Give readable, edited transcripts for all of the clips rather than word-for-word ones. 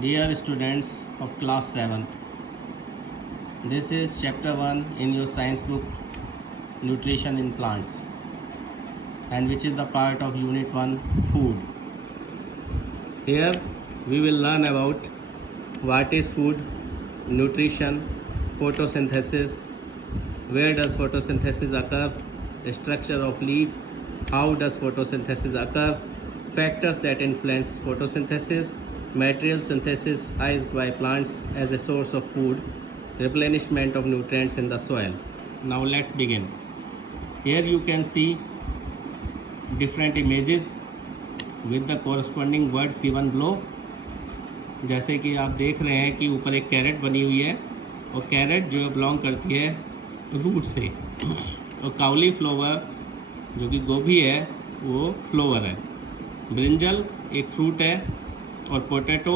Dear students of class 7th, this is chapter 1 in your science book Nutrition in Plants, and which is the part of unit 1 food. Here we will learn about what is food, nutrition, photosynthesis, where does photosynthesis occur, structure of leaf, how does photosynthesis occur, factors that influence photosynthesis, material synthesized by plants as a source of food, replenishment of nutrients in the soil. Now let's begin. Here you can see different images with the corresponding words given below. जैसे कि आप देख रहे हैं कि ऊपर एक carat बनी हुई है और कैरेट जो बिलोंग करती है रूट से, और काउली फ्लावर जो कि गोभी है वो फ्लावर है, ब्रिंजल एक फ्रूट है और पोटैटो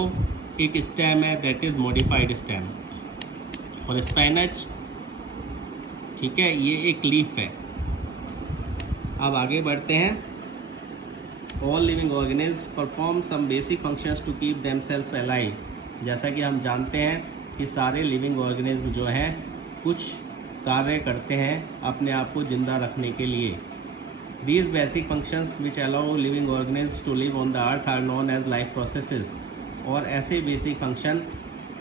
एक स्टेम है, दैट इज़ मॉडिफाइड स्टेम, और स्पिनच ठीक है ये एक लीफ है. अब आगे बढ़ते हैं. All living organism perform some basic functions to keep themselves alive. जैसा कि हम जानते हैं कि सारे लिविंग ऑर्गेनिज्म जो हैं कुछ कार्य करते हैं अपने आप को ज़िंदा रखने के लिए. These basic functions which allow living organisms to live on the earth are known as life processes. और ऐसे बेसिक फंक्शन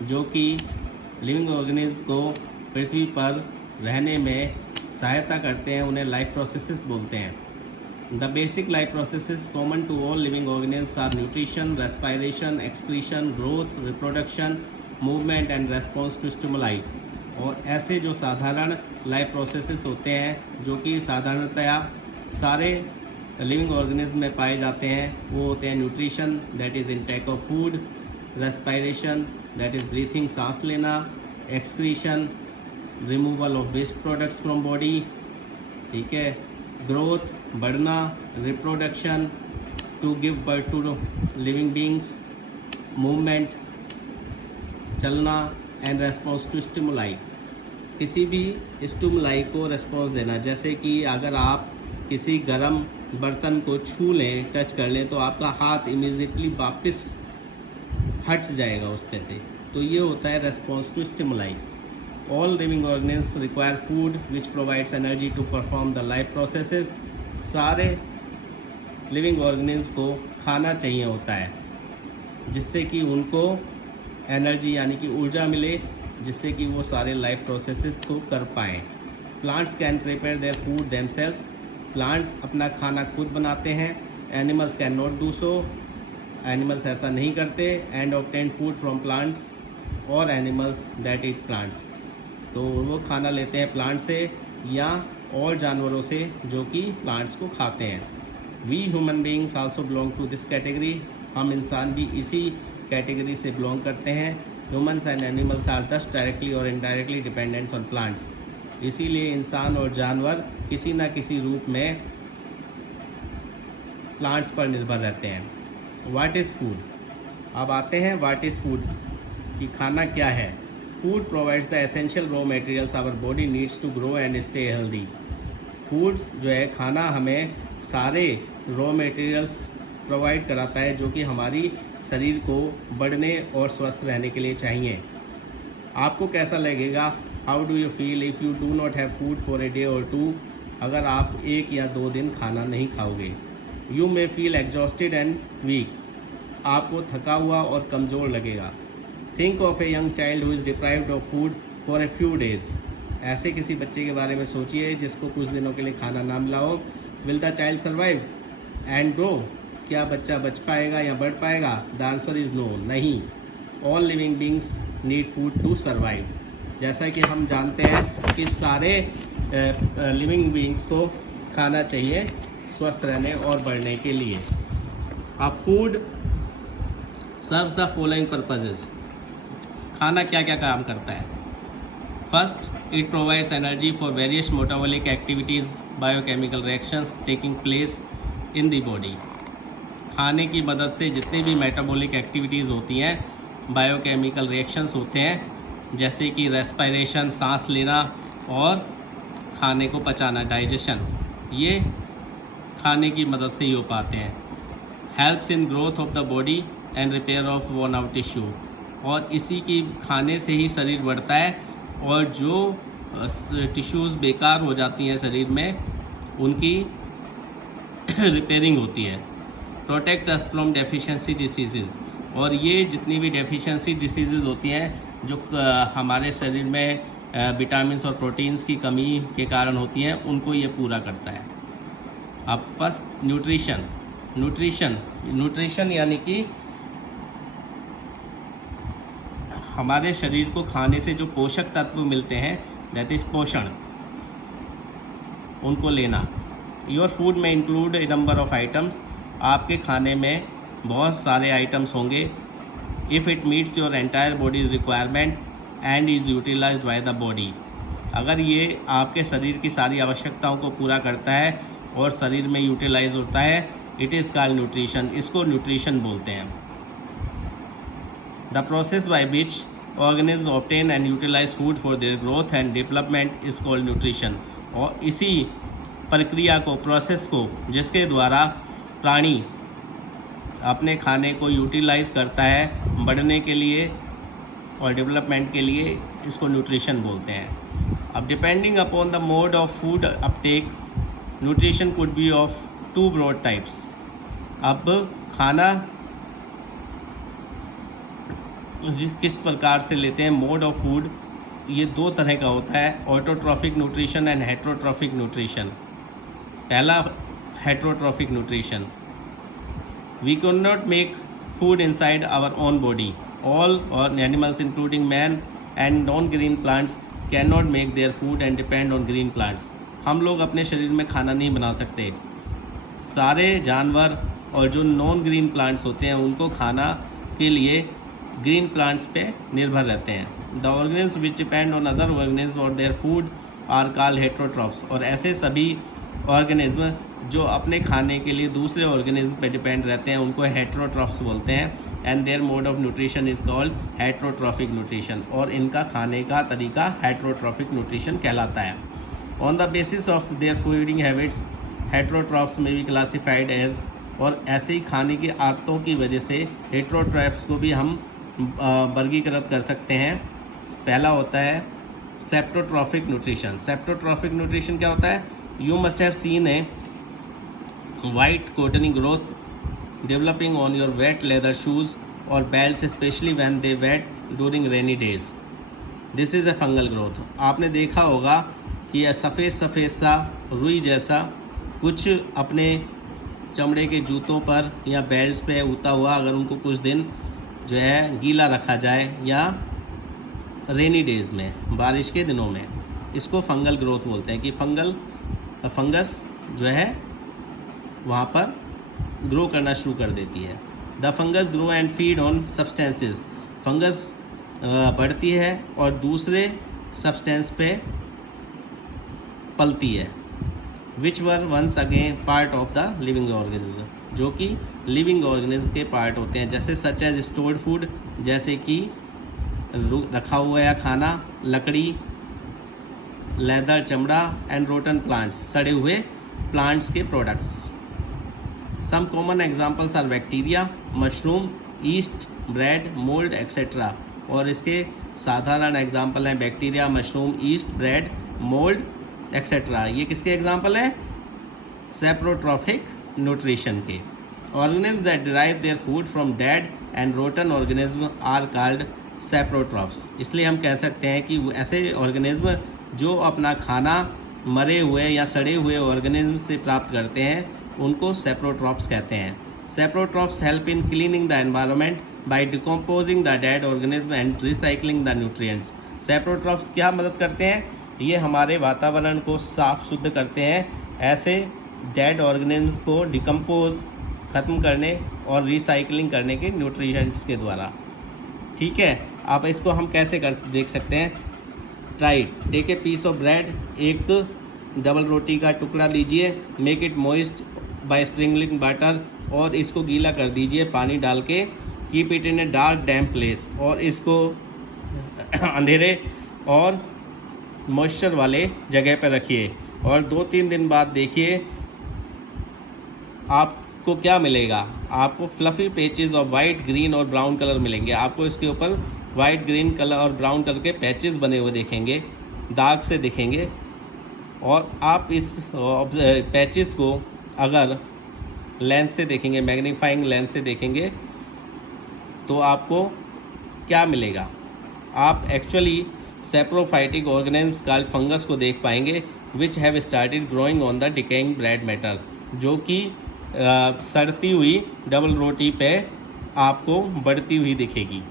जो कि लिविंग ऑर्गेनिज्म को पृथ्वी पर रहने में सहायता करते हैं उन्हें लाइफ प्रोसेसेस बोलते हैं. The basic life processes common to all living organisms are nutrition, respiration, excretion, growth, reproduction, movement and response to stimuli. और ऐसे जो साधारण लाइफ प्रोसेसेस होते हैं जो कि साधारणतया सारे लिविंग ऑर्गेनिज्म में पाए जाते हैं वो होते हैं nutrition, that is intake of food, respiration, that is breathing सांस लेना, excretion, removal of waste products from body, ठीक है, ग्रोथ बढ़ना, reproduction to give birth to living beings, movement चलना, एंड रेस्पॉन्स टू स्टिमुलाई. किसी भी स्टिमुलाई को response देना, जैसे कि अगर आप किसी गर्म बर्तन को छू लें, टच कर लें, तो आपका हाथ इमीडिएटली वापस हट जाएगा उस पे से. तो ये होता है response to stimuli. All living organisms require food which provides energy to perform the life processes. सारे लिविंग ऑर्गेनिज्म्स को खाना चाहिए होता है जिससे कि उनको एनर्जी यानी कि ऊर्जा मिले, जिससे कि वो सारे लाइफ प्रोसेसेस को कर पाएँ. Plants can prepare their food themselves. Plants अपना खाना खुद बनाते हैं. Animals can not do so. Animals ऐसा नहीं करते. And obtain food from plants और एनिमल्स दैट ईट प्लांट्स. तो वो खाना लेते हैं प्लांट से या और जानवरों से जो कि प्लांट्स को खाते हैं. We human beings also belong to this category. हम इंसान भी इसी कैटेगरी से बिलोंग करते हैं. Humans and animals are thus directly और इनडायरेक्टली डिपेंडेंट्स ऑन प्लांट्स. इसीलिए इंसान और जानवर किसी न किसी रूप में प्लांट्स पर निर्भर रहते हैं. What is food. अब आते हैं व्हाट इज़ फूड कि खाना क्या है. Food provides the essential raw materials our body needs to grow and stay healthy. Foods जो है खाना हमें सारे रॉ मटेरियल्स प्रोवाइड कराता है जो कि हमारी शरीर को बढ़ने और स्वस्थ रहने के लिए चाहिए. आपको कैसा लगेगा, how do you feel if you do not have food for a day और टू. अगर आप 1 या 2 दिन खाना नहीं खाओगे. You may feel exhausted and weak. आपको थका हुआ और कमज़ोर लगेगा. Think of a young child who is deprived of food for a few days. ऐसे किसी बच्चे के बारे में सोचिए जिसको कुछ दिनों के लिए खाना ना मिला हो. Will the child survive and grow. क्या बच्चा बच पाएगा या बढ़ पाएगा. द आंसर इज़ नो, नहीं. All living beings need food to survive. जैसा कि हम जानते हैं कि सारे लिविंग बीइंग्स को खाना चाहिए स्वस्थ रहने और बढ़ने के लिए. अब food serves the following purposes. खाना क्या क्या काम करता है. First, it provides energy for various metabolic activities, biochemical reactions taking place in the body. खाने की मदद से जितनी भी मेटाबॉलिक एक्टिविटीज़ होती हैं, बायोकेमिकल रिएक्शंस होते हैं, जैसे कि रेस्पिरेशन सांस लेना और खाने को पचाना डाइजेशन, ये खाने की मदद से ही हो पाते हैं. Helps in growth of the body. And repair of worn out tissue, और इसी की खाने से ही शरीर बढ़ता है और जो टिश्यूज़ बेकार हो जाती हैं शरीर में उनकी रिपेयरिंग होती है। Protect us from deficiency disease, और ये जितनी भी डेफिशिएंसी डिसीज़ होती हैं जो हमारे शरीर में विटामिन्स और प्रोटीन्स की कमी के कारण होती हैं, उनको ये पूरा करता है। अब फर्स्ट न्यूट्रिशन यानी कि हमारे शरीर को खाने से जो पोषक तत्व मिलते हैं, दैट इज़ पोषण, उनको लेना। योर फूड में include a number of items, आपके खाने में बहुत सारे आइटम्स होंगे। If it meets your entire body's requirement and is utilised by the body, अगर ये आपके शरीर की सारी आवश्यकताओं को पूरा करता है और शरीर में यूटिलाइज होता है, इट इज़ कॉल्ड न्यूट्रिशन, इसको न्यूट्रिशन बोलते हैं। The process by which organism obtain and utilise food for their growth and development is called nutrition, और इसी प्रक्रिया को, प्रोसेस को, जिसके द्वारा प्राणी अपने खाने को यूटिलाइज करता है बढ़ने के लिए और डेवलपमेंट के लिए, इसको न्यूट्रिशन बोलते हैं। अब depending upon the mode of food uptake, nutrition could be of two broad types. अब खाना किस प्रकार से लेते हैं, मोड ऑफ फूड, ये दो तरह का होता है, autotrophic nutrition and heterotrophic nutrition. पहला heterotrophic nutrition, we can not make food inside our own body, all और animals including man and non green plants can not make their food and depend on green plants. हम लोग अपने शरीर में खाना नहीं बना सकते, सारे जानवर और जो नॉन ग्रीन प्लांट्स होते हैं उनको खाना के लिए ग्रीन प्लांट्स पे निर्भर रहते हैं। The organism which depend on other organism और their food are called heterotrophs, और ऐसे सभी ऑर्गेनिज्म जो अपने खाने के लिए दूसरे ऑर्गेनिज्म पे डिपेंड रहते हैं उनको हेट्रोट्रॉफ्स बोलते हैं। And their mode of nutrition is called heterotrophic nutrition, और इनका खाने का तरीका हेट्रोट्रॉफिक न्यूट्रिशन कहलाता है। On the basis of their feeding habits, heterotrophs may be classified as, और ऐसे ही खाने की आदतों की वजह से हेट्रोट्रॉफ्स को भी हम वर्गीकृत कर सकते हैं। पहला होता है सेप्टोट्रॉफिक न्यूट्रिशन। सेप्टोट्रॉफिक न्यूट्रिशन क्या होता है? You must have seen a white cottony growth developing on your wet leather shoes और belts, especially when they wet during rainy days. This is a fungal growth. आपने देखा होगा कि यह सफ़ेद सा रुई जैसा कुछ अपने चमड़े के जूतों पर या बेल्ट्स पे उता हुआ, अगर उनको कुछ दिन जो है गीला रखा जाए या रेनी डेज़ में, बारिश के दिनों में, इसको फंगल ग्रोथ बोलते हैं कि फंगस जो है वहाँ पर ग्रो करना शुरू कर देती है। The fungus grow and feed on substances, fungus बढ़ती है और दूसरे सब्सटेंस पे पलती है, which were once again part of the living organism, जो कि लिविंग ऑर्गेनिज्म के पार्ट होते हैं, जैसे सच एज स्टोर्ड फूड, जैसे कि रखा हुआ या खाना, लकड़ी, लेदर चमड़ा, एंड रोटन प्लांट्स, सड़े हुए प्लांट्स के products. Some common examples are bacteria, mushroom, yeast, bread, mould etcetera, और इसके साधारण एग्जांपल हैं bacteria, mushroom, yeast, bread, mould etcetera. ये किसके एग्जांपल हैं? सेप्रोट्रॉफिक न्यूट्रिशन के। Organism that derive their food from dead and rotten organism are called saprotrophs. इसलिए हम कह सकते हैं कि ऐसे ऑर्गेनिज्म जो अपना खाना मरे हुए या सड़े हुए ऑर्गेनिज्म से प्राप्त करते हैं उनको सेप्रोट्रॉफ्स कहते हैं। Saprotrophs help in cleaning the environment by decomposing the dead organism and recycling the nutrients. Saprotrophs क्या मदद करते हैं? ये हमारे वातावरण को साफ शुद्ध करते हैं, ऐसे डेड ऑर्गेनिज्म्स को डिकम्पोज, ख़त्म करने और रिसाइकलिंग करने के न्यूट्रिएंट्स के द्वारा। ठीक है, आप इसको हम कैसे कर देख सकते हैं? Try, take a piece of bread, एक डबल रोटी का टुकड़ा लीजिए, make it moist by sprinkling water, और इसको गीला कर दीजिए पानी डाल के, keep it in a dark damp place, और इसको अंधेरे और मॉइस्चर वाले जगह पर रखिए, और 2-3 दिन बाद देखिए आप को क्या मिलेगा? आपको fluffy patches of white, green और ब्राउन कलर मिलेंगे। आपको इसके ऊपर वाइट, ग्रीन कलर और ब्राउन कलर के पैचेस बने हुए दिखेंगे, दाग से दिखेंगे। और आप इस पैचेस को अगर लेंस से देखेंगे, मैग्नीफाइंग लेंस से देखेंगे, तो आपको क्या मिलेगा? आप actually saprophytic organisms called fungus को देख पाएंगे, which have started growing on the decaying bread matter, जो कि सड़ती हुई डबल रोटी पे आपको बढ़ती हुई दिखेगी।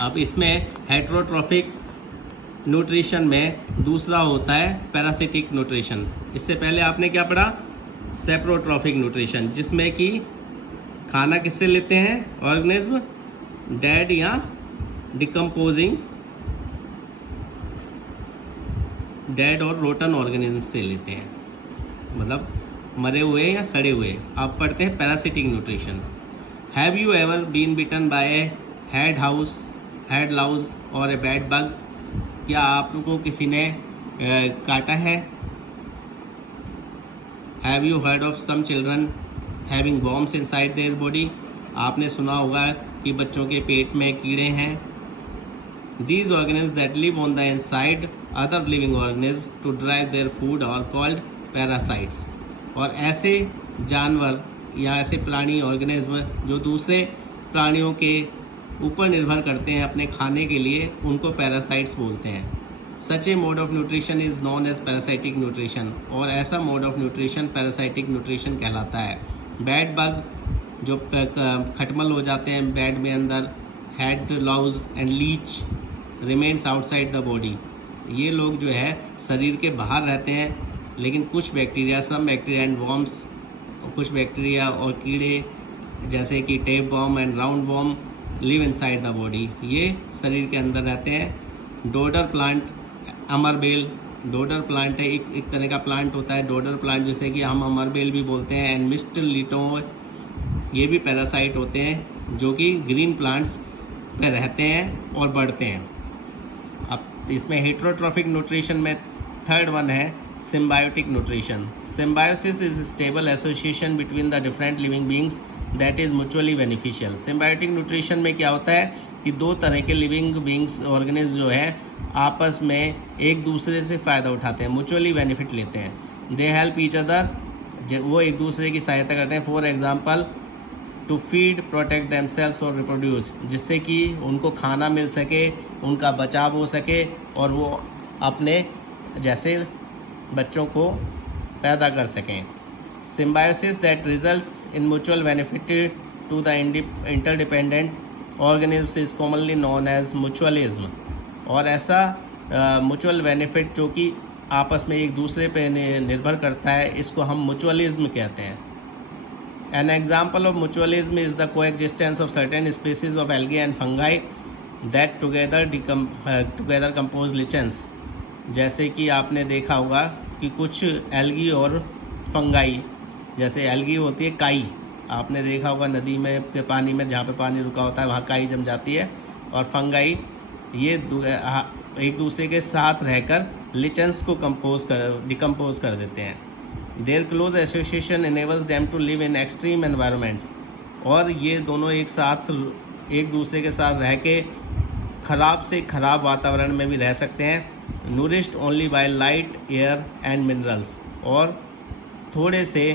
अब इसमें हेट्रोट्रॉफिक न्यूट्रिशन में दूसरा होता है पैरासिटिक न्यूट्रिशन। इससे पहले आपने क्या पढ़ा? सैप्रोट्रॉफिक न्यूट्रिशन, जिसमें कि खाना किससे लेते हैं? ऑर्गेनिज्म डेड या डिकम्पोजिंग, डेड और रोटन ऑर्गेनिज्म से लेते हैं, मतलब मरे हुए या सड़े हुए। आप पढ़ते हैं parasitic nutrition. Have you ever been bitten by a head louse or a bad bug? क्या आपको किसी ने काटा है? Have you heard of some children having worms inside their body? आपने सुना होगा कि बच्चों के पेट में कीड़े हैं। These organisms that live on the inside other living organisms to derive their food are called parasites। और ऐसे जानवर या ऐसे प्राणी ऑर्गेनिज्म जो दूसरे प्राणियों के ऊपर निर्भर करते हैं अपने खाने के लिए, उनको पैरासाइट्स बोलते हैं। Such a mode of nutrition is known as parasitic nutrition. और ऐसा mode of nutrition parasitic nutrition कहलाता है। बैड बग जो खटमल हो जाते हैं बेड में अंदर, head louse and leech remains outside the body. ये लोग जो है शरीर के बाहर रहते हैं, लेकिन कुछ bacteria, some bacteria and worms, कुछ बैक्टीरिया और कीड़े जैसे कि tape worm and round worm live inside the body, ये शरीर के अंदर रहते हैं। डोडर प्लांट, अमरबेल, डोडर प्लांट है, एक तरह का प्लांट होता है डोडर प्लांट, जिसे कि हम अमरबेल भी बोलते हैं। एंड मिस्टर लिटो, ये भी पैरासाइट होते हैं जो कि ग्रीन प्लांट्स पे रहते हैं और बढ़ते हैं। अब इसमें हेट्रोट्रॉफिक न्यूट्रिशन में थर्ड वन है symbiotic nutrition. Symbiosis is stable association between the different living beings that is mutually beneficial. Symbiotic nutrition में क्या होता है कि दो तरह के लिविंग बींग्स ऑर्गेनिज्म जो है आपस में एक दूसरे से फ़ायदा उठाते हैं, म्यूचुअली बेनिफिट लेते हैं। दे हेल्प ईच अदर, वो एक दूसरे की सहायता करते हैं। For example to feed, protect themselves और रिप्रोड्यूस, जिससे कि उनको खाना मिल सके, उनका बचाव हो सके और वो अपने जैसे बच्चों को पैदा कर सकें। Symbiosis that results in mutual benefit to the interdependent organisms is commonly known as mutualism. और ऐसा म्यूचुअल बेनिफिट जो कि आपस में एक दूसरे पे निर्भर करता है, इसको हम म्यूचुअलिज्म कहते हैं। An example of mutualism is the coexistence of certain species of algae and fungi that together compose lichens। जैसे कि आपने देखा होगा कि कुछ एल्गी और फंगाई, जैसे एल्गी होती है काई, आपने देखा होगा नदी में के पानी में जहाँ पे पानी रुका होता है वहाँ काई जम जाती है, और फंगाई ये एक दूसरे के साथ रहकर लिचन्स को डिकम्पोज कर देते हैं। Their close association enables them to live in extreme environments। और ये दोनों एक साथ एक दूसरे के साथ रह के ख़राब से ख़राब वातावरण में भी रह सकते हैं। nourished only by light, air and minerals, और थोड़े से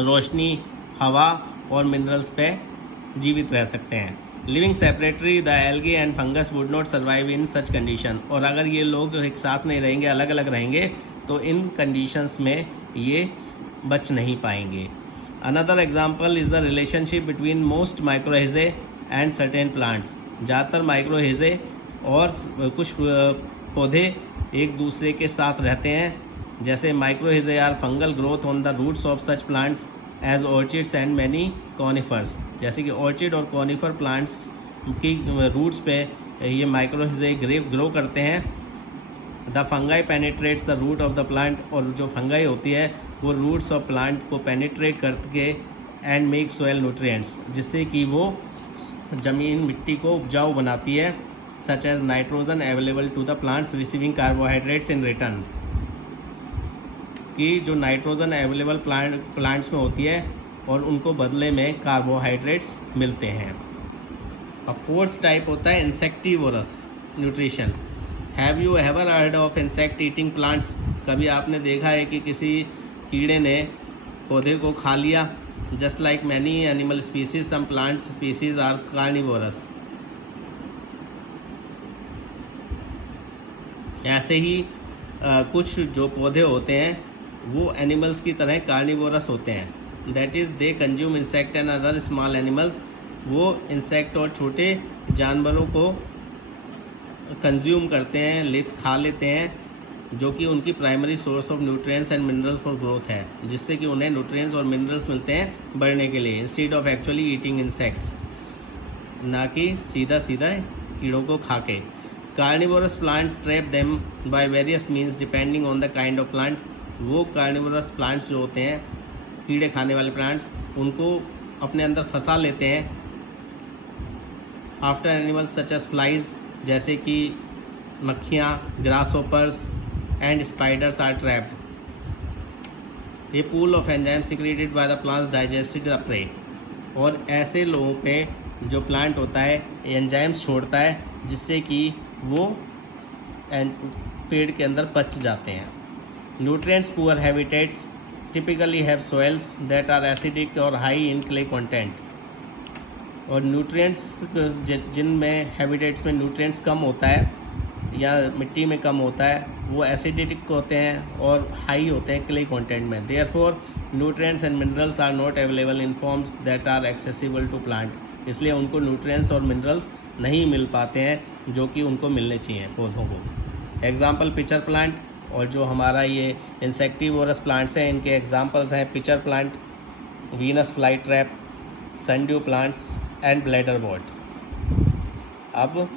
रोशनी, हवा और मिनरल्स पे जीवित रह सकते हैं। Living separately the algae and fungus would not survive in such condition. और अगर ये लोग एक साथ नहीं रहेंगे, अलग अलग रहेंगे, तो इन कंडीशंस में ये बच नहीं पाएंगे। Another example is the relationship between most mycorrhizae and certain plants. ज़्यादातर माइक्रोहेजे और कुछ पौधे एक दूसरे के साथ रहते हैं, जैसे mycorrhizae are fungal growth on the roots of such plants as orchids and many conifers. जैसे कि ऑर्चिड और कॉनिफर प्लांट्स की रूट्स पे ये माइक्रोहेजे ग्रो करते हैं। The fungi penetrates the root of the plant, और जो फंगाई होती है वो रूट्स ऑफ प्लांट को पेनिट्रेट करके एंड मेक सोयल न्यूट्रिएंट्स, जिससे कि वो ज़मीन मिट्टी को उपजाऊ बनाती है, such as nitrogen available to the plants receiving carbohydrates in return. कि जो नाइट्रोजन अवेलेबल प्लांट्स में होती है और उनको बदले में कार्बोहाइड्रेट्स मिलते हैं। अब फोर्थ टाइप होता है insectivorous nutrition. Have you ever heard of insect eating plants? कभी आपने देखा है कि किसी कीड़े ने पौधे को खा लिया? Just like many animal species some plant species are carnivorous. ऐसे ही कुछ जो पौधे होते हैं वो एनिमल्स की तरह कार्निवोरस होते हैं। That is they consume insect and other small animals. वो इंसेक्ट और छोटे जानवरों को कंज्यूम करते हैं, खा लेते हैं, जो कि उनकी primary source of nutrients and minerals for growth है, जिससे कि उन्हें न्यूट्रिएंट्स और मिनरल्स मिलते हैं बढ़ने के लिए, instead of actually eating insects, ना कि सीधा कीड़ों को खा के। Carnivorous plant trap them by various means depending on the kind of plant. वो कार्निवोरस प्लांट्स जो होते हैं, कीड़े खाने वाले प्लांट्स, उनको अपने अंदर फंसा लेते हैं। After animals such as flies, जैसे कि मक्खियाँ, grasshoppers and spiders are trapped. A pool of enzyme secreted by the plants digested the prey. और ऐसे लोगों पे जो प्लांट होता है एंजाइम्स छोड़ता है, जिससे कि वो पेड़ के अंदर पच जाते हैं। Nutrients poor habitats typically have soils that are acidic और हाई इन क्ले कंटेंट। और न्यूट्रिएंट्स जिनमें हैबिटेट्स में न्यूट्रिएंट्स कम होता है या मिट्टी में कम होता है, वो एसिडिक होते हैं और हाई होते हैं क्ले कंटेंट में। Therefore nutrients and minerals are not available in forms that are accessible to plant. इसलिए उनको न्यूट्रिएंट्स और मिनरल्स नहीं मिल पाते हैं जो कि उनको मिलने चाहिए पौधों को। एग्जाम्पल पिचर प्लांट, और जो हमारा ये इंसेक्टिवोरस प्लांट्स हैं, इनके एग्जाम्पल्स हैं pitcher plant, Venus fly trap, sundew plants and bladder what. अब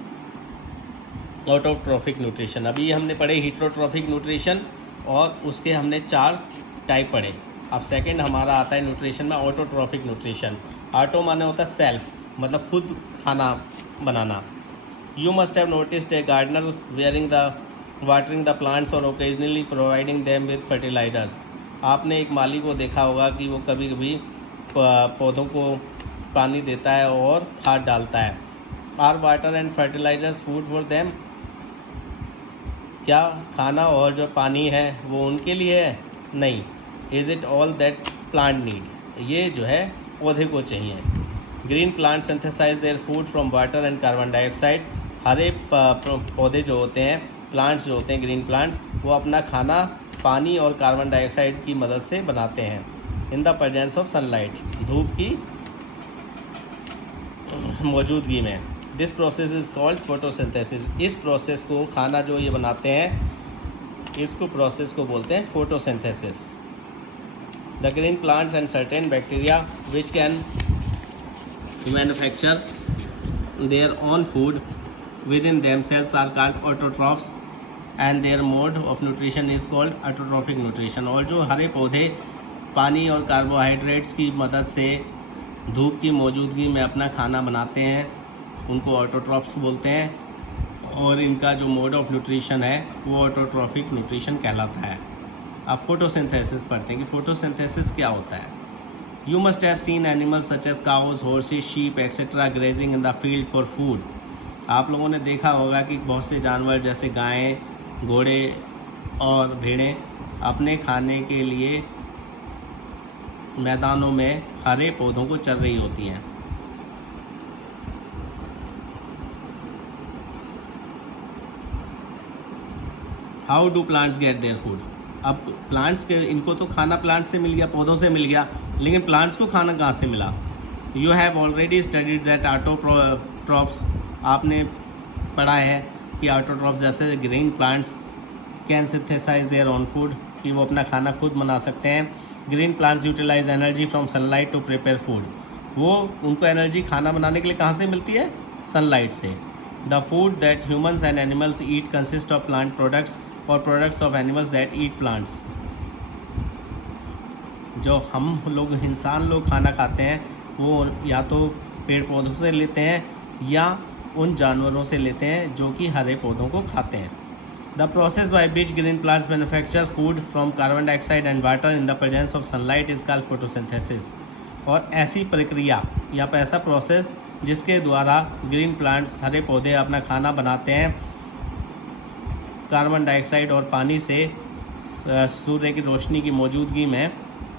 ऑटोट्रॉफिक न्यूट्रिशन, अभी हमने पढ़े हीटरोट्रॉफिक न्यूट्रिशन और उसके हमने 4 टाइप पढ़े। अब सेकंड हमारा आता है न्यूट्रिशन में ऑटोट्रॉफिक न्यूट्रिशन। ऑटो माने होता है सेल्फ, मतलब खुद खाना बनाना। You must have noticed a gardener watering the plants और occasionally providing them with fertilisers. आपने एक माली को देखा होगा कि वो कभी कभी पौधों को पानी देता है और खाद डालता है। Are water and fertilisers food for them? क्या खाना और जो पानी है वो उनके लिए है? नहीं। Is it all that plant need? ये जो है पौधे को चाहिए। Green plant synthesise their food from water and carbon dioxide. हरे पौधे जो होते हैं, प्लांट्स जो होते हैं ग्रीन प्लांट्स, वो अपना खाना पानी और कार्बन डाइऑक्साइड की मदद से बनाते हैं। In the presence of sunlight, धूप की मौजूदगी में। This process is called photosynthesis. इस प्रोसेस को, खाना जो ये बनाते हैं, इसको प्रोसेस को बोलते हैं photosynthesis. The green plants and certain bacteria which can manufacture there own food within themselves are called autotrophs and their mode of nutrition is called autotrophic nutrition। और जो हरे पौधे पानी और कार्बोहाइड्रेट्स की मदद से धूप की मौजूदगी में अपना खाना बनाते हैं, उनको ऑटोट्रॉफ्स बोलते हैं। और इनका जो मोड ऑफ न्यूट्रिशन है वो ऑटोट्रॉफिक न्यूट्रिशन कहलाता है। अब फोटोसिंथेसिस पढ़ते हैं कि फोटोसिंथेसिस क्या होता है। You must have seen animals such as cows, horses, sheep etcetera grazing in the field for food. आप लोगों ने देखा होगा कि बहुत से जानवर जैसे गायें, घोड़े और भेड़ें अपने खाने के लिए मैदानों में हरे पौधों को चर रही होती हैं। How do plants get their food? अब प्लांट्स के, इनको तो खाना प्लांट्स से मिल गया, पौधों से मिल गया, लेकिन प्लांट्स को खाना कहाँ से मिला? You have already studied that autotrophs. आपने पढ़ा है कि ऑटोट्रॉफ्स जैसे green plants can synthesise their own food, कि वो अपना खाना खुद बना सकते हैं। Green plants utilise energy from sunlight to prepare food. वो उनको एनर्जी खाना बनाने के लिए कहाँ से मिलती है? सनलाइट से। The food that humans and animals eat consist of plant products और products of animals that eat plants. जो हम लोग, इंसान लोग खाना खाते हैं, वो या तो पेड़ पौधों से लेते हैं या उन जानवरों से लेते हैं जो कि हरे पौधों को खाते हैं। The process by which green plants manufacture food from carbon dioxide and water in the presence of sunlight is called photosynthesis. और ऐसी प्रक्रिया या ऐसा प्रोसेस जिसके द्वारा ग्रीन प्लांट्स हरे पौधे अपना खाना बनाते हैं कार्बन डाइऑक्साइड और पानी से सूर्य की रोशनी की मौजूदगी में,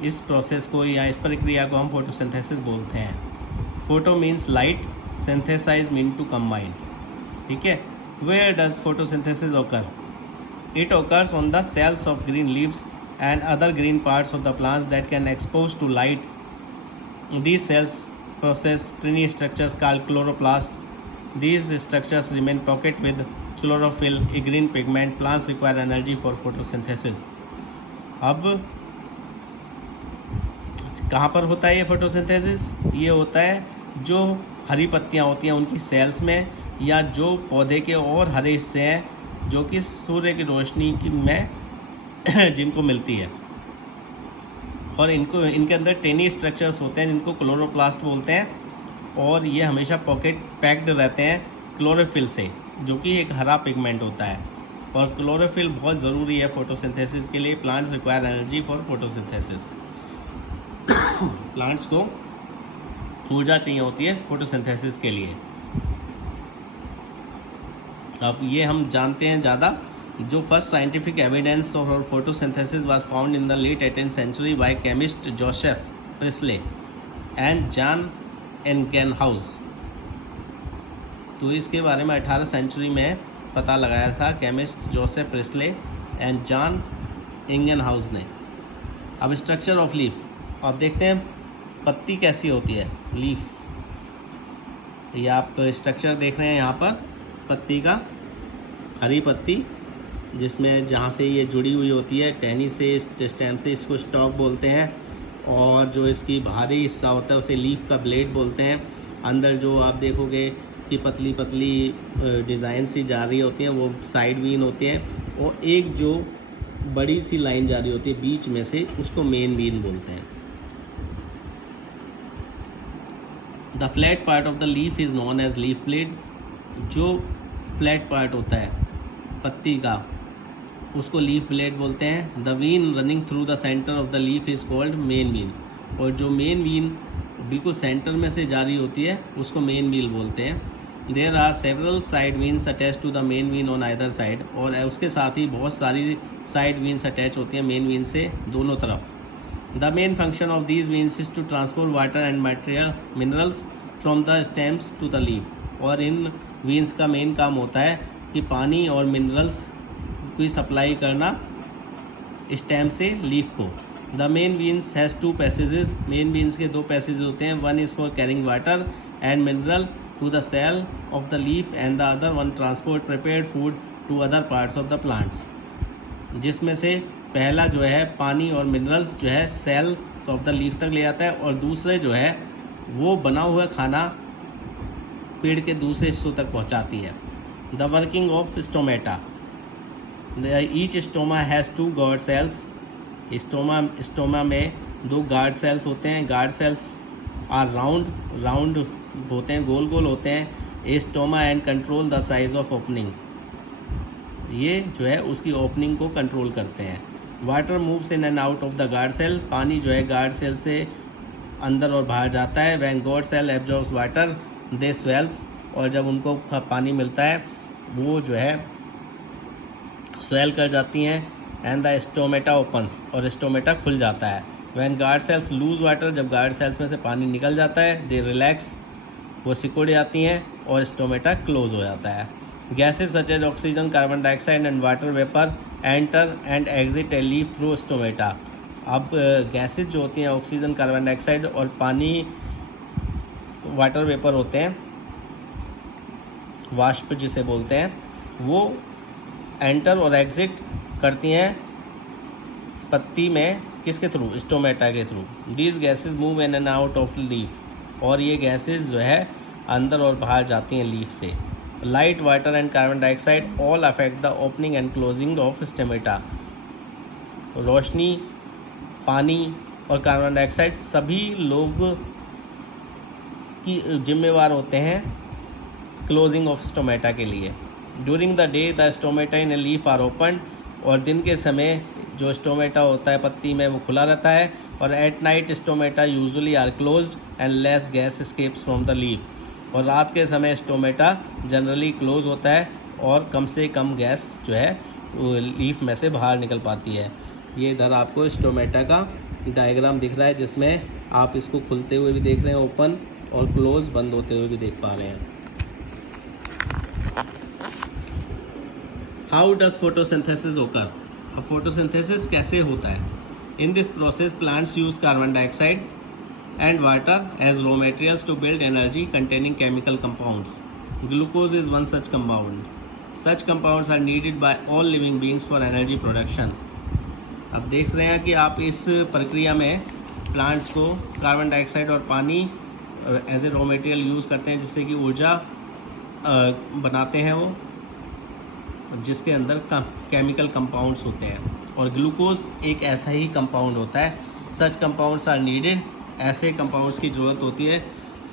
इस प्रोसेस को या इस प्रक्रिया को हम फोटोसिंथेसिस बोलते हैं। Photo means light, synthesise mean to combine. ठीक है। Where does photosynthesis occur? It occurs on the cells of green leaves and other green parts of the plants that can expose to light. These cells possess tiny structures called chloroplast. These structures remain pocket with chlorophyll, a green pigment. Plants require energy for photosynthesis. अब कहाँ पर होता है ये photosynthesis? ये होता है जो हरी पत्तियाँ होती हैं उनकी सेल्स में, या जो पौधे के और हरे हिस्से हैं जो कि सूर्य की रोशनी की में जिनको मिलती है, और इनके अंदर टेनी स्ट्रक्चर्स होते हैं जिनको क्लोरोप्लास्ट बोलते हैं, और ये हमेशा पॉकेट पैक्ड रहते हैं क्लोरोफिल से, जो कि एक हरा पिगमेंट होता है। और क्लोरोफिल बहुत ज़रूरी है फोटोसिंथेसिस के लिए। Plants require energy for photosynthesis. Plants को ऊर्जा चाहिए होती है फोटोसिंथेसिस के लिए। अब ये हम जानते हैं ज़्यादा। जो first scientific evidence of photosynthesis was found in the late 18th century by chemist Joseph Priestley and John Ingenhousz. तो इसके बारे में 18th सेंचुरी में पता लगाया था chemist Joseph Priestley and John Ingenhousz ने। अब स्ट्रक्चर ऑफ लीफ, अब देखते हैं पत्ती कैसी होती है। लीफ, ये आप स्ट्रक्चर देख रहे हैं यहाँ पर पत्ती का, हरी पत्ती जिसमें जहाँ से ये जुड़ी हुई होती है टहनी से, स्टेम से, इसको स्टॉक बोलते हैं। और जो इसकी बाहरी हिस्सा होता है उसे लीफ का ब्लेड बोलते हैं। अंदर जो आप देखोगे कि पतली पतली डिज़ाइन सी जा रही होती हैं वो साइड वीन होती हैं, और एक जो बड़ी सी लाइन जा रही होती है बीच में से उसको मेन वीन बोलते हैं। The flat part of the leaf is known as leaf blade. जो फ्लैट पार्ट होता है पत्ती का उसको लीफ ब्लेड बोलते हैं। The vein running through the centre of the leaf is called main vein. और जो मेन वीन बिल्कुल सेंटर में से जारी होती है उसको मेन वीन बोलते हैं। There are several side veins attach to the main vein on either side. और उसके साथ ही बहुत सारी साइड वीन्स अटैच होती हैं मेन वीन से दोनों तरफ। The main function of these veins is to transport water and material minerals from the stems to the leaf. और इन वीन्स का मेन काम होता है कि पानी और मिनरल्स की सप्लाई करना स्टेम से लीफ को। The main veins has two passages. Main veins के दो पैसेज होते हैं। One is for carrying water and mineral to the cell of the leaf and the other one transport prepared food to other parts of the plants. जिसमें से पहला जो है पानी और मिनरल्स जो है सेल्स ऑफ द लीफ तक ले जाता है, और दूसरे जो है वो बना हुआ खाना पेड़ के दूसरे हिस्सों तक पहुंचाती है। The working of stomata. Each stoma has two guard cells. Stoma में दो गार्ड सेल्स होते हैं। गार्ड सेल्स आर राउंड होते हैं, गोल गोल होते हैं। Stoma and control the size of opening. ये जो है उसकी ओपनिंग को कंट्रोल करते हैं। Water moves in and out of the guard cell. पानी जो है गार्ड सेल से अंदर और बाहर जाता है। When guard cell absorbs water they swells. और जब उनको पानी मिलता है वो जो है स्वेल कर जाती हैं। एंड द स्टोमेटा ओपन्स, और स्टोमेटा खुल जाता है। When guard cells loose water, जब गार्ड सेल्स में से पानी निकल जाता है, दे रिलैक्स, वो सिकुड़ जाती हैं और स्टोमेटा क्लोज हो जाता है। Gases such as oxygen, carbon dioxide and water vapour enter and exit a leaf through stomata. अब गैसेज जो होती हैं ऑक्सीजन, कार्बन डाइऑक्साइड और पानी, वाटर वेपर होते हैं, वाष्प जिसे बोलते हैं, वो एंटर और एग्जिट करती हैं पत्ती में किसके थ्रू? स्टोमेटा के through. These gases move in and out of leaf. और ये गैसेज जो है अंदर और बाहर जाती हैं लीफ से। Light, water and carbon dioxide all affect the opening and closing of stomata. रोशनी, पानी और कार्बन डाइऑक्साइड सभी लोग की जिम्मेवार होते हैं क्लोजिंग ऑफ स्टोमेटा के लिए। During the day the stomata in a leaf are open, और दिन के समय जो स्टोमेटा होता है पत्ती में वो खुला रहता है, और at night stomata usually are closed and less gas escapes from the leaf, और रात के समय स्टोमेटा जनरली क्लोज होता है और कम से कम गैस जो है वो लीफ में से बाहर निकल पाती है। ये इधर आपको स्टोमेटा का डायग्राम दिख रहा है जिसमें आप इसको खुलते हुए भी देख रहे हैं ओपन, और क्लोज बंद होते हुए भी देख पा रहे हैं। हाउ डज फोटोसिंथेसिस ओकर, अब फोटोसिंथेसिस कैसे होता है? In this process plants use carbon dioxide and water as raw materials to build energy containing chemical compounds. Glucose is one such compound. Such compounds are needed by all living beings for energy production. अब देख रहे हैं कि आप इस प्रक्रिया में plants को कार्बन डाइऑक्साइड और पानी as a raw material use करते हैं जिससे कि ऊर्जा बनाते हैं वो, जिसके अंदर केमिकल कंपाउंड्स होते हैं, और ग्लूकोज एक ऐसा ही कंपाउंड होता है। सच कंपाउंड्स आर नीडेड, ऐसे कंपाउंड्स की ज़रूरत होती है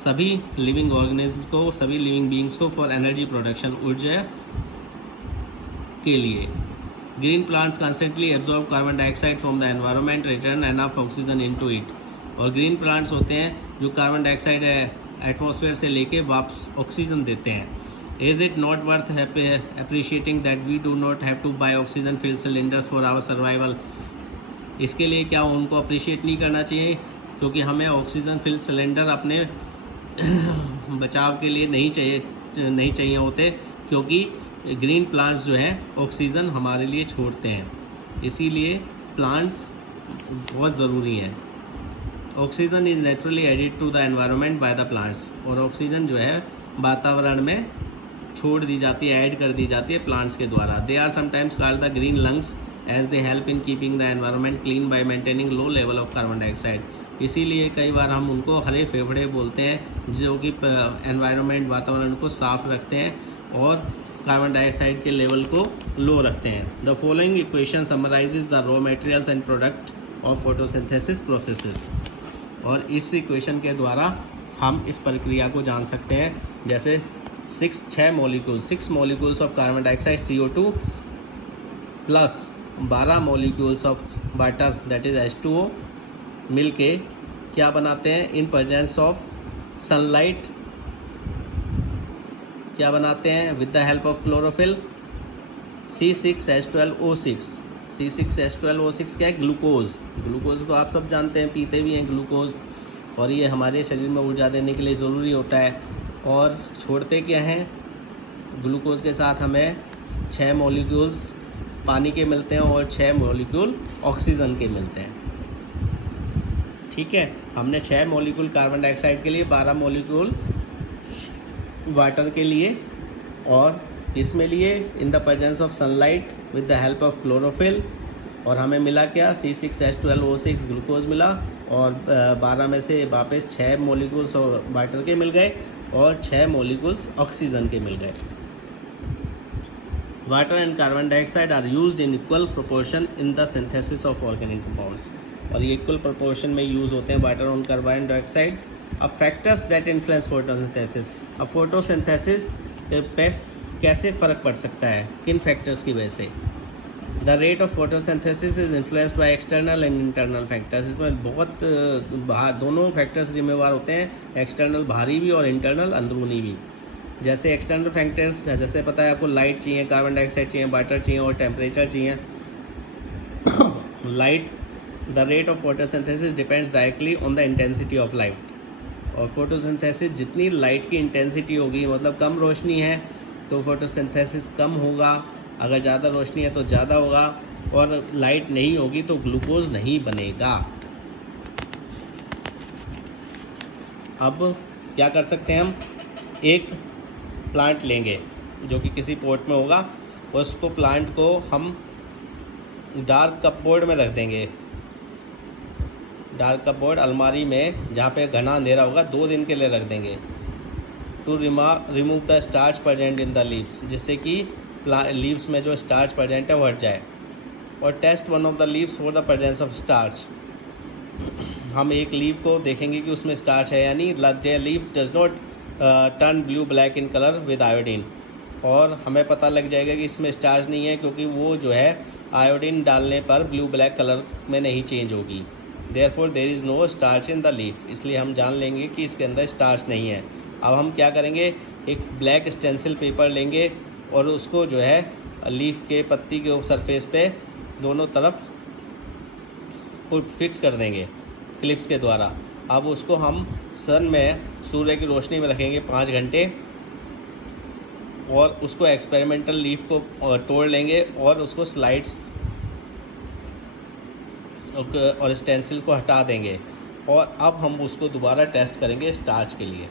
सभी लिविंग ऑर्गेनिज्म को, सभी लिविंग बींग्स को फॉर एनर्जी प्रोडक्शन, ऊर्जा के लिए। Green plants constantly absorb carbon dioxide from the environment, return enough oxygen into it, और ग्रीन प्लांट्स होते हैं जो कार्बन डाइऑक्साइड एटमॉस्फेयर से लेके वापस ऑक्सीजन देते हैं। Is it not worth appreciating that we do not have to buy oxygen fill cylinders for our survival, इसके लिए क्या उनको अप्रिशिएट नहीं करना चाहिए क्योंकि हमें ऑक्सीजन फिल सिलेंडर अपने बचाव के लिए नहीं चाहिए होते, क्योंकि ग्रीन प्लांट्स जो हैं ऑक्सीजन हमारे लिए छोड़ते हैं, इसीलिए प्लांट्स बहुत ज़रूरी हैं। Oxygen is naturally added to the environment by the plants, और ऑक्सीजन जो है वातावरण में छोड़ दी जाती है, ऐड कर दी जाती है प्लांट्स के द्वारा। They are sometimes called the green lungs as they help in keeping the environment clean by maintaining low level of carbon dioxide, इसीलिए कई बार हम उनको हरे फेफड़े बोलते हैं जो कि एनवायरनमेंट वातावरण को साफ रखते हैं और कार्बन डाइऑक्साइड के लेवल को लो रखते हैं। The following equation summarises the raw materials and product of photosynthesis processes, और इस इक्वेशन के द्वारा हम इस प्रक्रिया को जान सकते हैं। जैसे 6 molecules of carbon dioxide CO2 plus 12 molecules of water that is H2O मिल के क्या बनाते हैं? इन प्रेजेंस ऑफ सनलाइट क्या बनाते हैं? With the help of chlorophyll C6H12O6। C6H12O6 क्या है? ग्लूकोज तो आप सब जानते हैं, पीते भी हैं ग्लूकोज, और ये हमारे शरीर में ऊर्जा देने के लिए ज़रूरी होता है। और छोड़ते क्या हैं? ग्लूकोज के साथ हमें 6 मॉलिक्यूल्स पानी के मिलते हैं और 6 मॉलिक्यूल ऑक्सीजन के मिलते हैं। ठीक है, हमने 6 मॉलिक्यूल कार्बन डाइऑक्साइड के लिए, 12 मॉलिक्यूल वाटर के लिए, और इसमें लिए in the presence of sunlight with the help of chlorophyll, और हमें मिला क्या? C6H12O6 ग्लूकोज मिला, और 12 में से वापस 6 मॉलिक्यूल्स वाटर के मिल गए और 6 मॉलिक्यूल्स ऑक्सीजन के मिल गए। Water and carbon dioxide are used in equal proportion in the synthesis of organic compounds, और ये इक्वल प्रोपोर्शन में यूज़ होते हैं वाटर और कार्बन डाइऑक्साइड। अब फैक्टर्स दैट इन्फ्लुएंस फोटोसिंथेसिस, अब फोटोसिंथेसिस पे कैसे फ़र्क पड़ सकता है, किन फैक्टर्स की वजह से? The rate of photosynthesis is influenced by external and internal factors, इसमें बहुत दोनों फैक्टर्स जिम्मेवार होते हैं, एक्सटर्नल बाहरी भी और इंटरनल अंदरूनी भी। जैसे एक्सटर्नल फैक्टर्स, जैसे पता है आपको लाइट चाहिए, कार्बन डाइऑक्साइड चाहिए, वाटर चाहिए और टेम्परेचर चाहिए। Light, the rate of photosynthesis depends directly on the intensity of light, और फोटोसिंथेसिस जितनी लाइट की इंटेंसिटी होगी, मतलब कम रोशनी है तो फोटोसिंथेसिस कम होगा, अगर ज़्यादा रोशनी है तो ज़्यादा होगा, और लाइट नहीं होगी तो ग्लूकोज नहीं बनेगा। अब क्या कर सकते हैं हम? एक प्लांट लेंगे जो कि किसी पॉट में होगा, उसको प्लांट को हम डार्क कपबोर्ड में रख देंगे, डार्क कपबोर्ड अलमारी में जहाँ पे घना अंधेरा होगा, 2 दिन के लिए रख देंगे। To remove the starch present in the leaves, जिससे कि लीव्स में जो स्टार्च प्रेजेंट है वो हट जाए। और test one of the leaves for the presence of starch, हम एक लीव को देखेंगे कि उसमें स्टार्च है या नहीं। Their leaf does not turn blue black in colour with iodine, और हमें पता लग जाएगा कि इसमें स्टार्च नहीं है, क्योंकि वो जो है आयोडीन डालने पर ब्लू ब्लैक कलर में नहीं चेंज होगी। Therefore there is no starch in the leaf, इसलिए हम जान लेंगे कि इसके अंदर स्टार्च नहीं है। अब हम क्या करेंगे, एक ब्लैक स्टेंसिल पेपर लेंगे और उसको जो है लीफ के पत्ती के सरफेस पे दोनों तरफ फिक्स कर देंगे क्लिप्स के द्वारा। अब उसको हम सन में सूर्य की रोशनी में रखेंगे 5 घंटे, और उसको एक्सपेरिमेंटल लीफ को तोड़ लेंगे और उसको स्लाइड्स और स्टेंसिल को हटा देंगे, और अब हम उसको दोबारा टेस्ट करेंगे स्टार्च के लिए।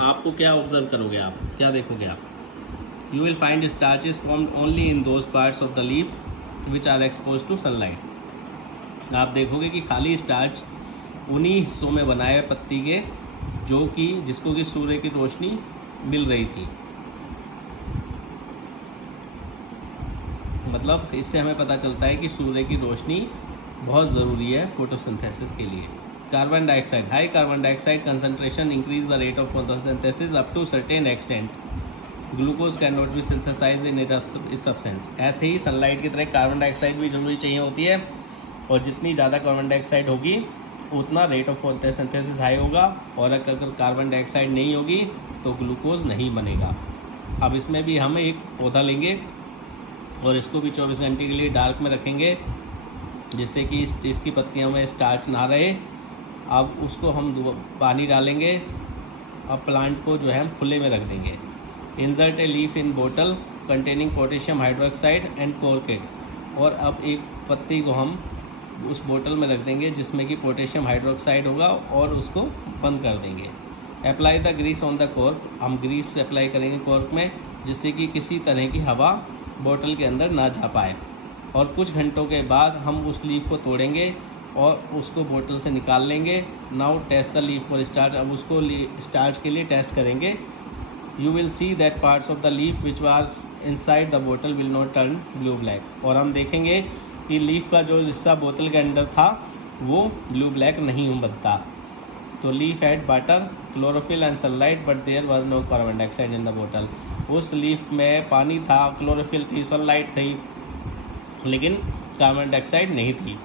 आपको क्या ऑब्जर्व करोगे, आप क्या देखोगे आप? You will find starch is formed only in those parts of the leaf which are expose to sunlight. आप देखोगे कि खाली स्टार्च उन्हीं हिस्सों में बना है पत्ती के जिसको कि सूर्य की रोशनी मिल रही थी। मतलब इससे हमें पता चलता है कि सूर्य की रोशनी बहुत ज़रूरी है फोटोसिंथेसिस के लिए। Carbon dioxide, high carbon dioxide concentration increase the rate of photosynthesis up to certain extent. Glucose can not be synthesize in this substance. ऐसे ही सनलाइट की तरह कार्बन डाइऑक्साइड भी जरूरी चाहिए होती है, और जितनी ज़्यादा कार्बन डाइऑक्साइड होगी उतना रेट ऑफ फोटोसिंथेसिस हाई होगा, और अगर कार्बन डाइऑक्साइड नहीं होगी तो ग्लूकोज नहीं बनेगा। अब इसमें भी हम एक पौधा लेंगे और इसको भी 24 घंटे के लिए डार्क में रखेंगे, जिससे कि इसकी पत्तियों में स्टार्च ना रहे। अब उसको हम पानी डालेंगे। अब प्लांट को जो है हम खुले में रख देंगे। इंसर्ट ए लीफ इन बोतल containing potassium hydroxide and cork it. और अब एक पत्ती को हम उस बोतल में रख देंगे जिसमें कि पोटेशियम हाइड्रोक्साइड होगा, और उसको बंद कर देंगे। Apply the grease on the cork. हम ग्रीस अप्लाई करेंगे कॉर्क में, जिससे कि किसी तरह की हवा बोतल के अंदर ना जा पाए। और कुछ घंटों के बाद हम उस लीफ को तोड़ेंगे और उसको बोतल से निकाल लेंगे। Now test the leaf for starch. अब उसको स्टार्च के लिए टेस्ट करेंगे। You will see that parts of the leaf which was inside the बोतल will not turn blue black. और हम देखेंगे कि लीफ का जो हिस्सा बोतल के अंदर था वो ब्लू ब्लैक नहीं बनता। तो leaf had water, chlorophyll and sunlight, but there was no carbon dioxide in the बोतल। उस लीफ में पानी था, क्लोरोफिल थी, सनलाइट थी, लेकिन कार्बन डाइऑक्साइड नहीं थी।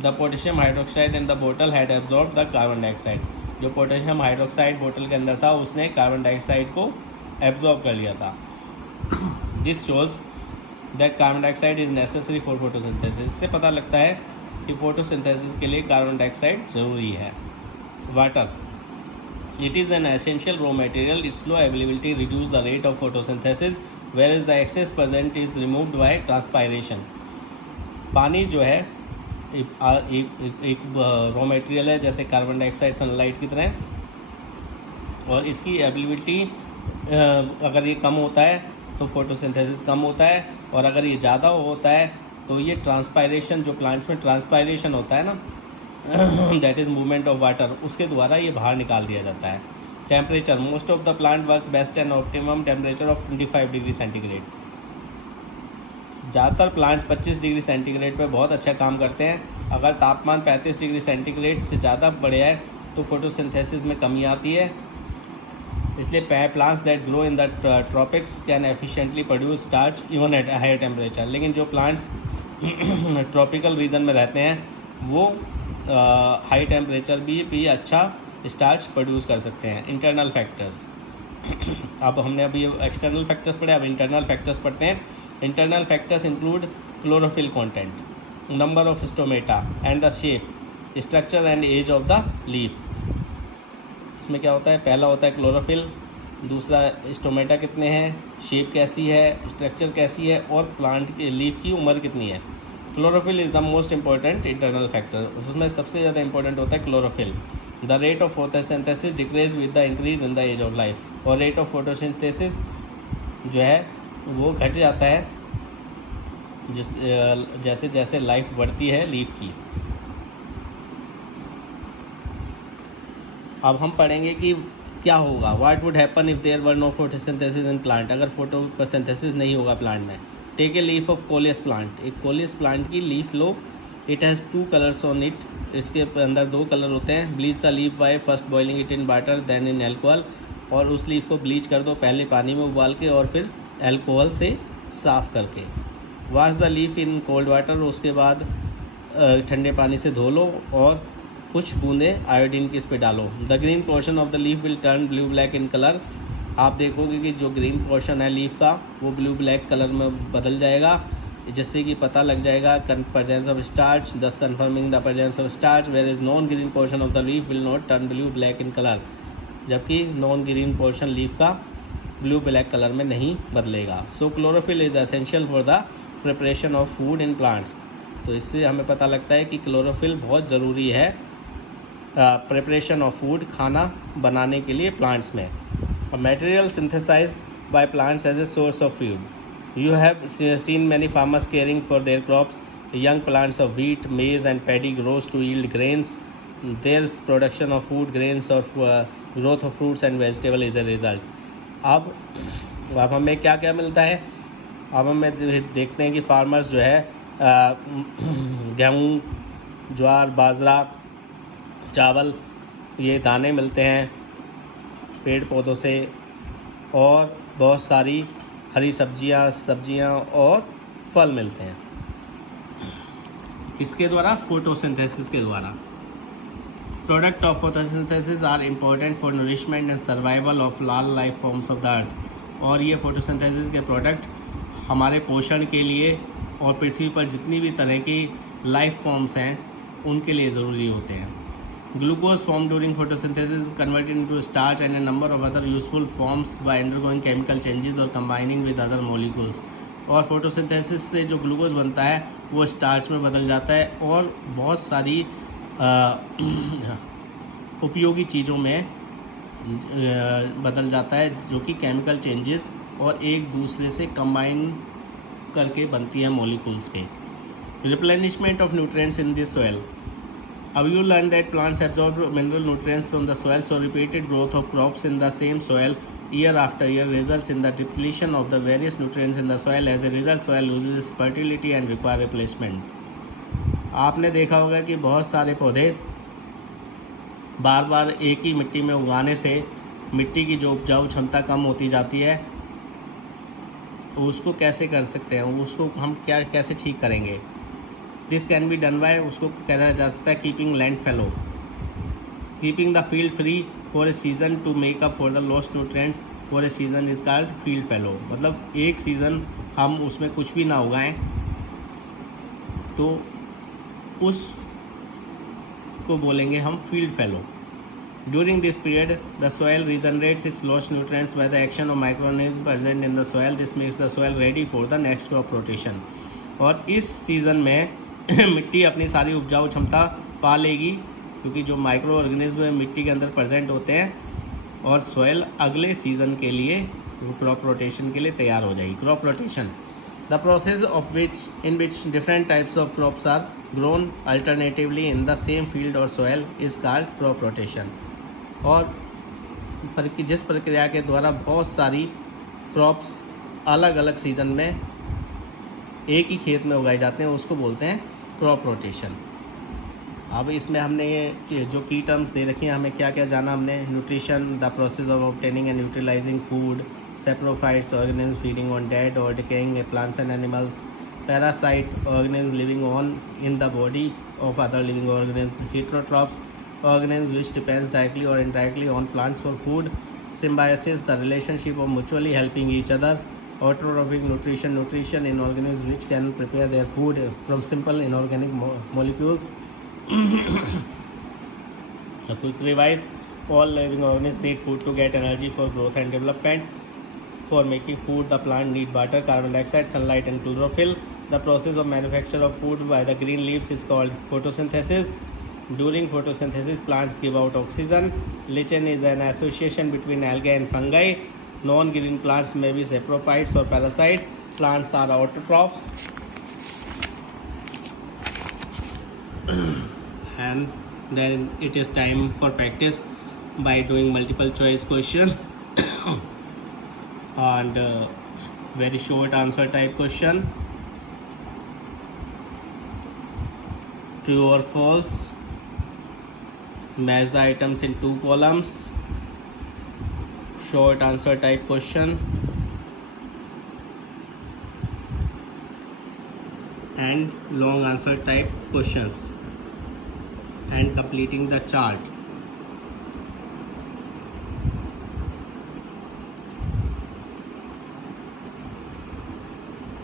The potassium hydroxide in the बोतल had absorb the carbon dioxide. जो पोटेशियम हाइड्रोक्साइड बोतल के अंदर था उसने कार्बन डाइऑक्साइड को एब्जॉर्ब कर लिया था। This shows that carbon dioxide is necessary for photosynthesis. इससे पता लगता है कि फोटोसिंथेसिस के लिए कार्बन डाइऑक्साइड जरूरी है। Water, it is an essential raw material. Its slow availability reduce the rate of photosynthesis, whereas the excess present is removed by transpiration. पानी जो है एक रॉ मटेरियल है, जैसे कार्बन डाइऑक्साइड सनलाइट की तरह, और इसकी एबिलिटी अगर ये कम होता है तो फोटोसिंथेसिस कम होता है, और अगर ये ज़्यादा होता है तो ये ट्रांसपायरेशन, जो प्लांट्स में ट्रांसपायरेशन होता है ना, that is movement of water, उसके द्वारा ये बाहर निकाल दिया जाता है। Temperature, most of the plant work best and optimum temperature of 25 degree centigrade. ज़्यादातर प्लांट्स 25 डिग्री सेंटीग्रेड पे बहुत अच्छा काम करते हैं। अगर तापमान 35 डिग्री सेंटीग्रेड से ज़्यादा बढ़ है तो फोटोसिंथेसिस में कमी आती है। इसलिए plants that grow in the tropics can efficiently produce starch even at higher temperature. लेकिन जो प्लांट्स ट्रॉपिकल रीजन में रहते हैं वो हाई टेम्परेचर भी अच्छा स्टार्च प्रोड्यूस कर सकते हैं। इंटरनल फैक्टर्स, अब हमने अभी एक्सटर्नल फैक्टर्स पढ़े, अब इंटरनल फैक्टर्स पढ़ते हैं। Internal factors include chlorophyll content, number of stomata and the shape, structure and age of the leaf. इसमें क्या होता है, पहला होता है क्लोरोफिल, दूसरा स्टोमेटा कितने हैं, शेप कैसी है, स्ट्रक्चर कैसी है, और प्लांट की लीफ की उम्र कितनी है। Chlorophyll is the most important internal factor. उसमें सबसे ज़्यादा इंपॉर्टेंट होता है chlorophyll. The rate of photosynthesis decrease with the increase in the age of life. और रेट ऑफ फोटोसिंथेसिस जो है वो घट जाता है जैसे जैसे लाइफ बढ़ती है लीफ की। अब हम पढ़ेंगे कि क्या होगा, what would happen if there were no photosynthesis in plant. अगर फोटोसिंथेसिस नहीं होगा प्लांट में। Take a leaf of coleus plant. एक कोलियस प्लांट की लीफ लो, it has 2 colours on it, इसके अंदर 2 कलर होते हैं। Bleach the leaf by first boiling it in water then in alcohol, और उस लीफ को ब्लीच कर दो पहले पानी में उबाल के और फिर एल्कोहल से साफ़ करके। Wash the leaf in cold water, उसके बाद ठंडे पानी से धो लो और कुछ बूंदे आयोडीन की इस पे डालो। The green portion of the leaf will turn blue black in colour, आप देखोगे कि जो ग्रीन पोर्शन है लीफ का वो ब्लू ब्लैक कलर में बदल जाएगा, जिससे कि पता लग जाएगा presence of starch, thus confirming the presence of starch, where is non green portion of the leaf will not turn blue black in colour, जबकि नॉन ग्रीन पोर्शन लीफ का ब्लू ब्लैक कलर में नहीं बदलेगा। So chlorophyll is essential for the preparation of food in plants, तो इससे हमें पता लगता है कि क्लोरोफिल बहुत ज़रूरी है प्रिपरेशन ऑफ फूड, खाना बनाने के लिए प्लांट्स में। A material synthesized by plants as a source of food. You have seen many farmers caring for their crops. Young plants of wheat, maize and paddy grows to yield grains. Their production of food, grains or growth of fruits and vegetable is a result. अब हमें क्या क्या मिलता है? अब हमें देखते हैं कि फार्मर्स जो है गेहूँ, ज्वार, बाजरा, चावल, ये दाने मिलते हैं पेड़ पौधों से, और बहुत सारी हरी सब्जियां और फल मिलते हैं। किसके द्वारा? फोटोसिंथेसिस के द्वारा। Product of photosynthesis are important for nourishment and survival of all life forms of the earth, और ये फोटोसिंथेसिस के प्रोडक्ट हमारे पोषण के लिए और पृथ्वी पर जितनी भी तरह की लाइफ फॉर्म्स हैं उनके लिए ज़रूरी होते हैं। Glucose formed during photosynthesis is converted into starch and a number of other useful forms by undergoing chemical changes or combining with other molecules. और फोटोसिंथेसिस से जो ग्लूकोज बनता है वो स्टार्च में बदल जाता है और बहुत सारी उपयोगी चीज़ों में बदल जाता है, जो कि केमिकल चेंजेस और एक दूसरे से कंबाइन करके बनती है मॉलिक्यूल्स के। Replenishment of nutrients in this soil. Now you learn that plants absorb mineral nutrients from the soil, so repeated growth of crops in the same soil year after year results in the depletion of the various nutrients in the soil. As a result, soil loses its fertility and require replacement. आपने देखा होगा कि बहुत सारे पौधे बार बार एक ही मिट्टी में उगाने से मिट्टी की जो उपजाऊ क्षमता कम होती जाती है, तो उसको कैसे कर सकते हैं, उसको हम कैसे ठीक करेंगे? This can be done by, उसको कहा जा सकता है keeping land fallow, keeping the field free for a season to make up for the lost nutrients for a season is called field fallow. मतलब एक सीज़न हम उसमें कुछ भी ना उगाएं तो उस को बोलेंगे हम field fallow. During this period the soil regenerates its lost nutrients by the action of microorganism present in the soil, this makes the soil ready for the next crop rotation. और इस सीज़न में मिट्टी अपनी सारी उपजाऊ क्षमता पा लेगी, क्योंकि जो माइक्रो ऑर्गेनिज्म मिट्टी के अंदर प्रेजेंट होते हैं, और सॉइल अगले सीज़न के लिए क्रॉप रोटेशन के लिए तैयार हो जाएगी। Crop rotation, the process of in which different types of crops are grown alternatively in the same field और soil is called crop rotation. और जिस प्रक्रिया के द्वारा बहुत सारी क्रॉप्स अलग अलग सीज़न में एक ही खेत में उगाए जाते हैं उसको बोलते हैं क्रॉप रोटेशन। अब इसमें हमने ये जो की टर्म्स दे रखी हैं, हमें क्या क्या जाना हमने? Nutrition, the process of obtaining and utilizing food, saprophytes organism feeding on dead और decaying plants and animals, parasite organism living on in the body of other living organism, heterotrophs organisms which depends directly or indirectly on plants for food, symbiosis, the relationship of mutually helping each other, autotrophic nutrition in organisms which can prepare their food from simple inorganic molecules. A quick revise: all living organisms need food to get energy for growth and development. For making food, the plant need water, carbon dioxide, sunlight and chlorophyll. The process of manufacture of food by the green leaves is called photosynthesis. During photosynthesis, plants give out oxygen. Lichen is an association between algae and fungi. Non-green plants may be saprophytes or parasites. Plants are autotrophs. And then it is time for practice by doing multiple choice question and very short answer type question. True or false? Match the items in 2 columns. Short answer type question and long answer type questions, and completing the chart.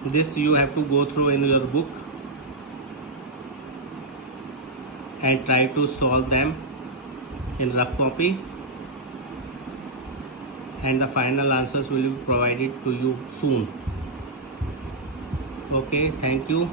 This you have to go through in your book and try to solve them in rough copy, and the final answers will be provided to you soon. Okay, thank you.